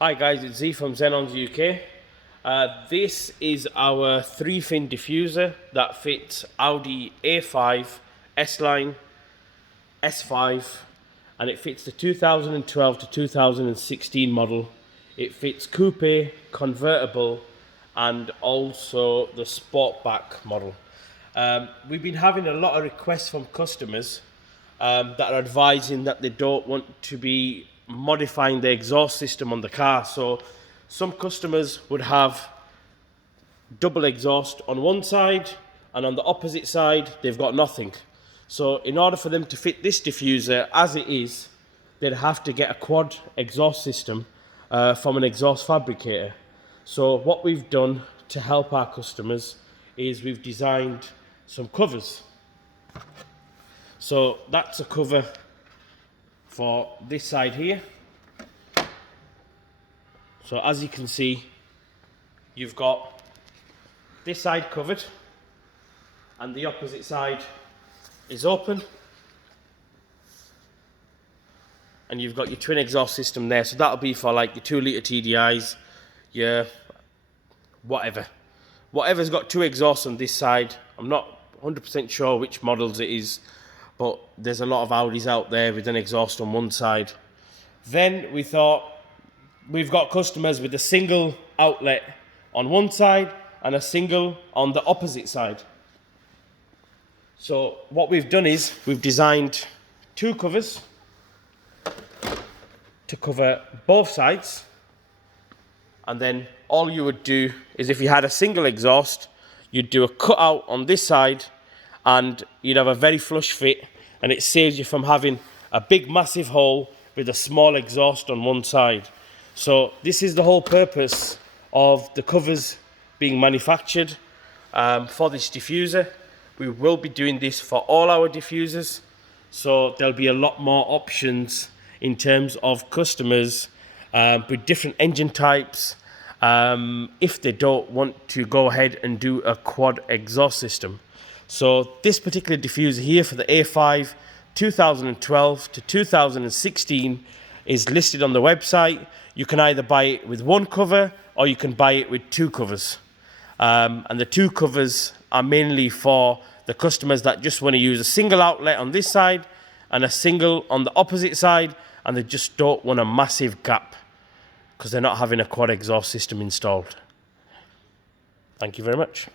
Hi guys, it's Z from Xenon's UK. This is our 3-fin diffuser that fits Audi A5, S-Line, S5, and it fits the 2012 to 2016 model. It fits coupe, convertible, and also the sportback model. We've been having a lot of requests from customers that are advising that they don't want to be modifying the exhaust system on the car. So some customers would have double exhaust on one side, and on the opposite side they've got nothing. So in order for them to fit this diffuser as it is, they'd have to get a quad exhaust system from an exhaust fabricator. So what we've done to help our customers is we've designed some covers. So that's a cover for this side here. So as you can see, you've got this side covered and the opposite side is open, and you've got your twin exhaust system there. So that'll be for like your 2-litre TDIs, your whatever's got 2 exhausts on this side. I'm not 100% sure which models it is, but there's a lot of Audis out there with an exhaust on one side. Then we thought, we've got customers with a single outlet on one side and a single on the opposite side. So what we've done is we've designed 2 covers to cover both sides, and then all you would do is, if you had a single exhaust, you'd do a cutout on this side and you'd have a very flush fit, and it saves you from having a big massive hole with a small exhaust on one side. So this is the whole purpose of the covers being manufactured for this diffuser. We will be doing this for all our diffusers, so there'll be a lot more options in terms of customers with different engine types, if they don't want to go ahead and do a quad exhaust system. So this particular diffuser here for the A5 2012 to 2016 is listed on the website. You can either buy it with 1 cover or you can buy it with 2 covers. And the 2 covers are mainly for the customers that just want to use a single outlet on this side and a single on the opposite side, and they just don't want a massive gap because they're not having a quad exhaust system installed. Thank you very much.